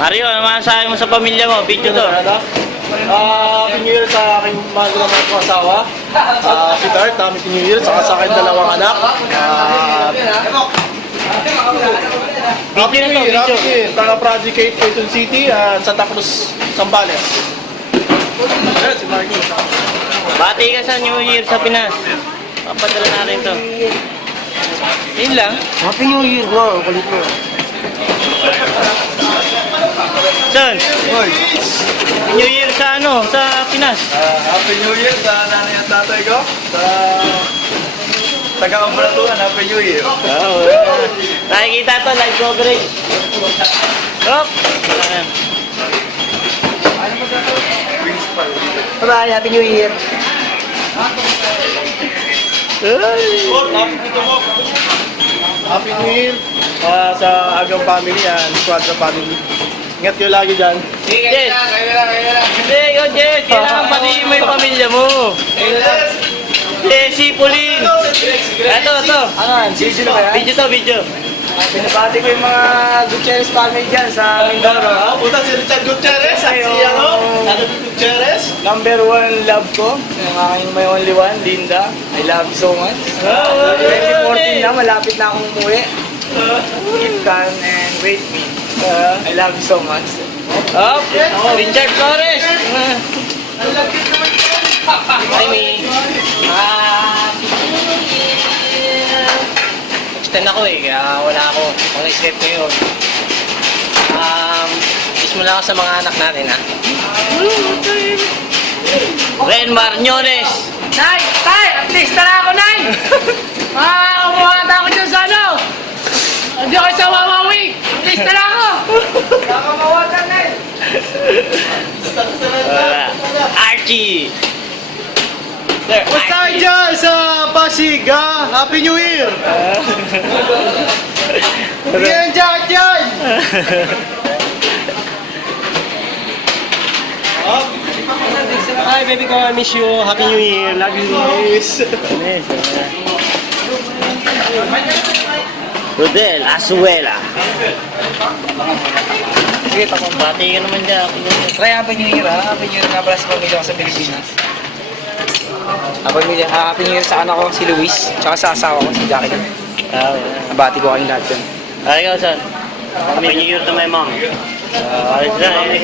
Mario, ano masasabi mo sa pamilya mo? Video to. Happy New Year sa aking mahal na mga asawa. Si Dart, Happy New Year. Saka sa aking dalawang anak. Happy New Year, Happy New Year. Taga Project 8, Quezon City, Santa Cruz, Zambales. Ayan, si Marky. Bati ka sa New Year sa Pinas. Papadala natin to. Yun lang. Happy New Year, bro. Kulit mo. Son, Hoy. New Year sa ano? Sa Pinas. Happy New Year sa nanay at tatay ko. Sa taga-Ambratuan, Happy New Year. Oo. Nakikita to, live coverage. Hop! Ayan. Bye, Happy New Year. Happy New Year sa Agang family and Squadra family. Ingat kayo lagi dyan. Jess! Hindi, ikaw Jess! Kailangan pati mo yung pamilya mo. Jessie, Pauline! Ito. Ano yan? Sisi na ba yan? Video to, video. Pinabati ko yung mga Gutierrez family dyan sa Mindoro. Puta si Richard Gutierrez at si Gutierrez. Number 1 love ko. Yung aking may only one, Linda. I love you so much. 2014 na, malapit na akong umuwi. Keep calm and wait me. I love you so much. Hop! Richard Flores! Hi, Mi. Extend ako eh, kaya wala ako. Kung na-step ngayon. Kiss mo lang ako sa mga anak natin, ha? Ren Marñones! Nay! Tay! At least tara ako, Nay! Umuhata ako dyan sa ano! Hindi ako sa Wawawi! At least tara ako! Nakamawatan, Nay! Wala. Archie! Sir, Basta dyan sa Pasig, ha? Happy New Year! Yan, jacket yan! Hi, baby ko. I miss you. Happy New Year. Love you. Yes. Rodel Azuela. Sige, bati ka naman dyan. Try Happy New Year, ha? Happy New Year nga pala sa pamilya ko sa Pilipinas. Happy New Year sa anak ko, si Luis. Tsaka sa asawa ko, si Jackie. Nabati ko kayong lahat dyan. Ikaw, son. Happy New Year to my mom. Ayos na eh.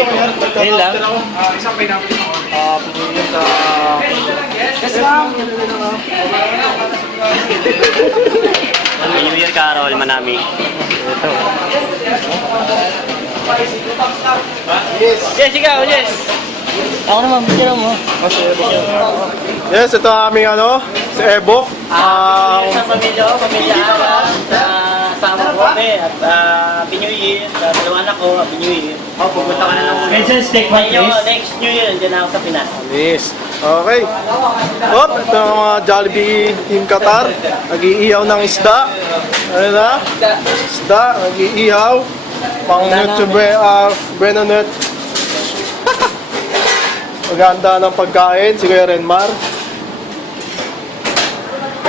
Yun lang. Happy New Year sa... Yes, ma'am! Happy New Year, Carol Manami. Ito. Yes, ikaw, yes. Ako naman, bigyan mo. Yes, ito ang aming ano, si Ebok. Sa pamilya ko, pamilya Aras, sama ko kami, at Happy New Year, sa dalawa anak ko, Happy New Year. Pupunta ka na lang ulit. Vincent, take one, please. Next New Year, dyan ako sa Pinas. Yes. Okay. Hop, ito ang mga Jollibee Team Qatar. Nag-iihaw ng isda. Ano na? Isda, nag-iihaw. Pang Bueno Net. Maganda ng pagkain, si Kuya Renmar.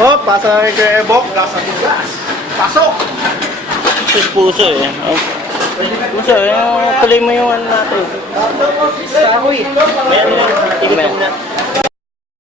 Hop, pasa na kay Ebok. Lasa ng gas. Pasok! Puso eh. Puso eh. Tuloy mo yung ano natin. Ako eh. Meron. Tingnan na.